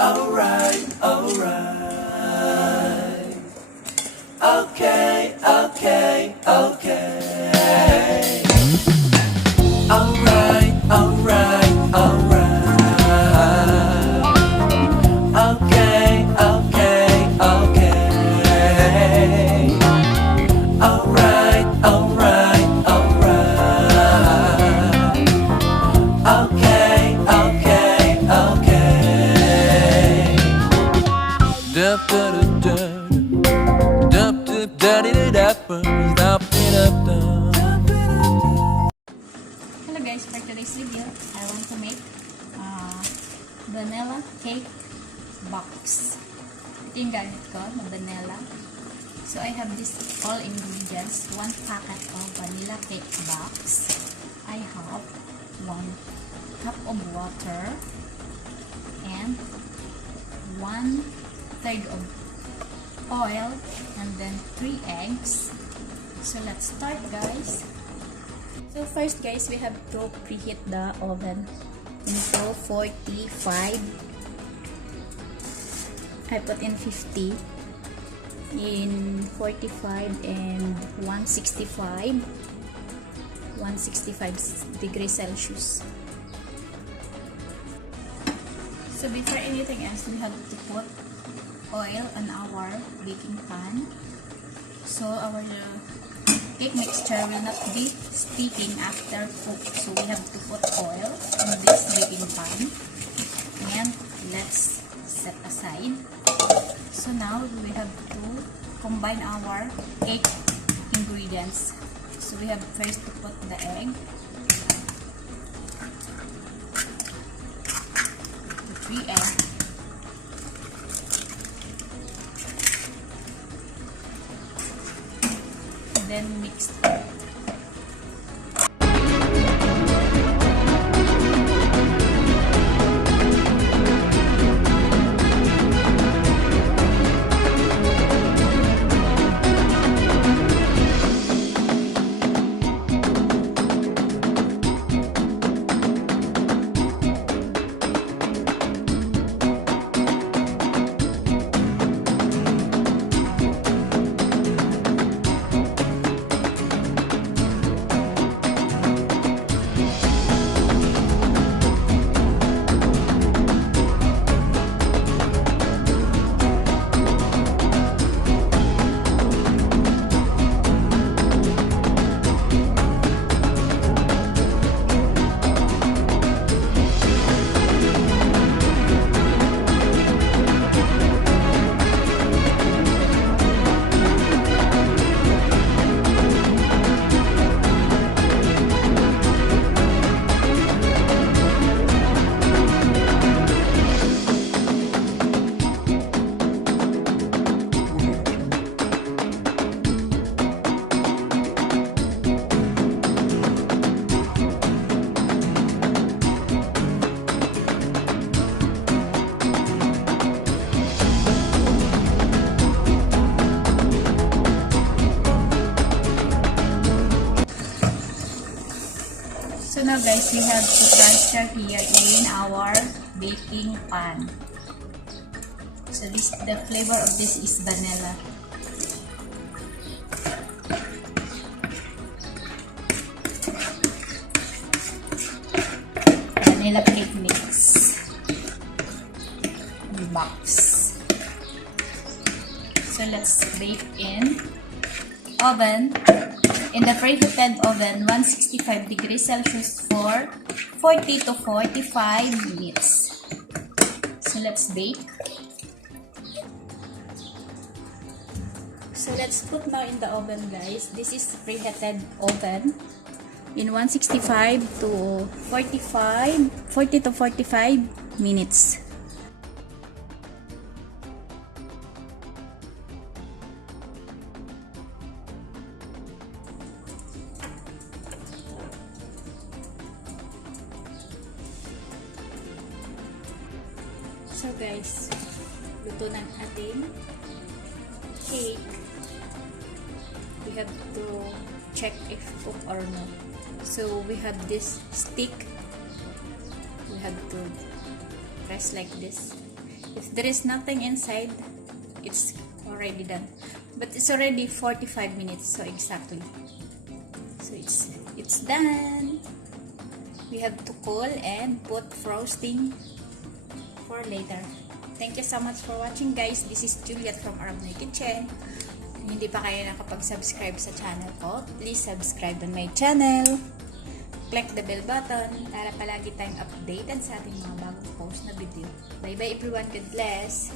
alright, alright. Okay, okay, okay. Alright, alright, alright. Okay, okay, okay. Alright, alright, alright. Okay, okay, okay. Dup da da da. Dup dup da da da da. Dup da da. Hello guys, for today's video, I want to make vanilla cake box. Ito yung gamit ko na vanilla. So I have this all ingredients. 1 packet of vanilla cake box. I have 1 cup of water and 1/3 of oil and then 3 eggs. So let's start, guys. So first, guys, we have to preheat the oven into 45. I put in 50 in 45 and 165 degrees Celsius. So before anything else, we have to put oil on our baking pan. So our cake mixture will not be sticking after cook. So we have to put oil on this baking pan. And let's set aside. So now we have to combine our cake ingredients. So we have first to put the egg, the 3 eggs, then mix it. So now, guys, we have to transfer here in our baking pan. So the flavor of this is vanilla. Vanilla cake mix box. So let's bake in oven. In the preheated oven, 165 degrees Celsius for 40 to 45 minutes. So let's bake. So let's put now in the oven, guys. This is preheated oven. In 165 to 40 to 45 minutes. So guys, luto ng ating cake. We have to check if cook or no. So we have this stick. We have to press like this. If there is nothing inside, it's already done. But it's already 45 minutes, so exactly. So it's done. We have to cool and put frosting for later. Thank you so much for watching, guys. This is Juliet from Arab My Kitchen. Kung hindi pa kayo nakapag-subscribe sa channel ko, please subscribe on my channel. Click the bell button para palagi tayong updated sa ating mga bagong post na video. Bye bye everyone. God bless.